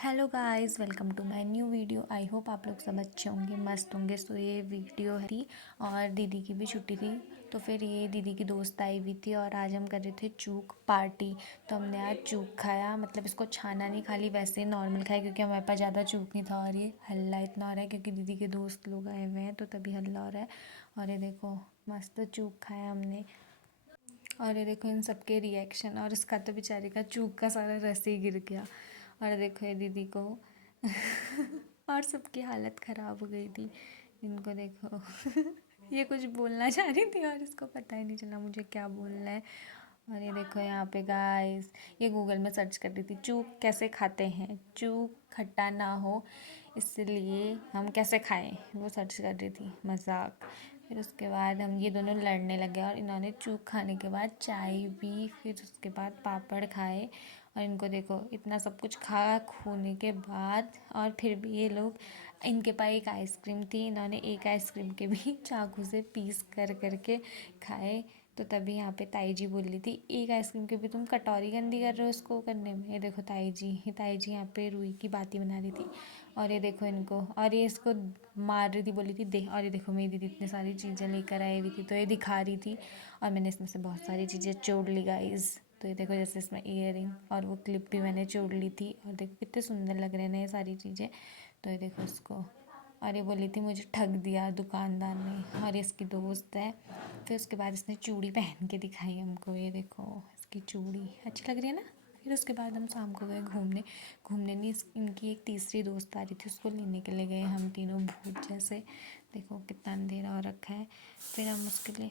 Hello guys, welcome to my new video. I hope आप लोग सब अच्छे होंगे, मस्त होंगे। सो ये वीडियो थी और दीदी की भी छुट्टी थी, तो फिर ये दीदी की दोस्त आई हुई थी और आज हम कर रहे थे चूक पार्टी। तो हमने आज चूक खाया, मतलब इसको छाना नहीं, खाली वैसे ही नॉर्मल खाया क्योंकि हमारे पास ज़्यादा चूक नहीं था। और ये हल्ला इतना हो रहा है क्योंकि दीदी के दोस्त लोग आए हुए हैं, तो तभी हल्ला हो रहा है। और ये देखो मस्त चूक खाया हमने। और ये देखो इन सबके रिएक्शन, और इसका तो बेचारे का चूक का सारा रस ही गिर गया। और देखो ये दीदी को और सबकी हालत ख़राब हो गई थी। इनको देखो ये कुछ बोलना चाह रही थी और इसको पता ही नहीं चला मुझे क्या बोलना है। और ये देखो यहाँ पे गाइस, ये गूगल में सर्च कर रही थी चूक कैसे खाते हैं, चूक खट्टा ना हो इसलिए हम कैसे खाएं, वो सर्च कर रही थी, मजाक। फिर उसके बाद हम ये दोनों लड़ने लगे और इन्होंने चूक खाने के बाद चाय पी, फिर उसके बाद पापड़ खाए। और इनको देखो इतना सब कुछ खा खोने के बाद और फिर भी ये लोग, इनके पास एक आइसक्रीम थी, इन्होंने एक आइसक्रीम के भी चाकू से पीस कर करके खाए। तो तभी यहाँ पे ताई जी बोल रही थी एक आइसक्रीम की भी तुम कटोरी गंदी कर रहे हो उसको करने में। ये देखो ताई जी यहाँ पे रुई की बाती बना रही थी। और ये देखो इनको, और ये इसको मार रही थी, बोली थी दे। और ये देखो मेरी दीदी इतनी सारी चीज़ें लेकर आई हुई थी तो ये दिखा रही थी, और मैंने इसमें से बहुत सारी चीज़ें जोड़ ली गाइस। तो ये देखो जैसे इसमें ईयरिंग और वो क्लिप भी मैंने जोड़ ली थी, और देखो कितने सुंदर लग रहे हैं ना ये सारी चीज़ें। तो ये देखो इसको, और ये बोली थी मुझे ठग दिया दुकानदार ने, और ये इसकी दोस्त है। फिर उसके बाद इसने चूड़ी पहन के दिखाई हमको, ये देखो इसकी चूड़ी अच्छी लग रही है ना। फिर उसके बाद हम शाम को गए घूमने। घूमने नहीं, इनकी एक तीसरी दोस्त आ रही थी, उसको लेने के लिए गए हम तीनों भूत जैसे। देखो कितना अंधेरा हो रखा है। फिर हम उसके लिए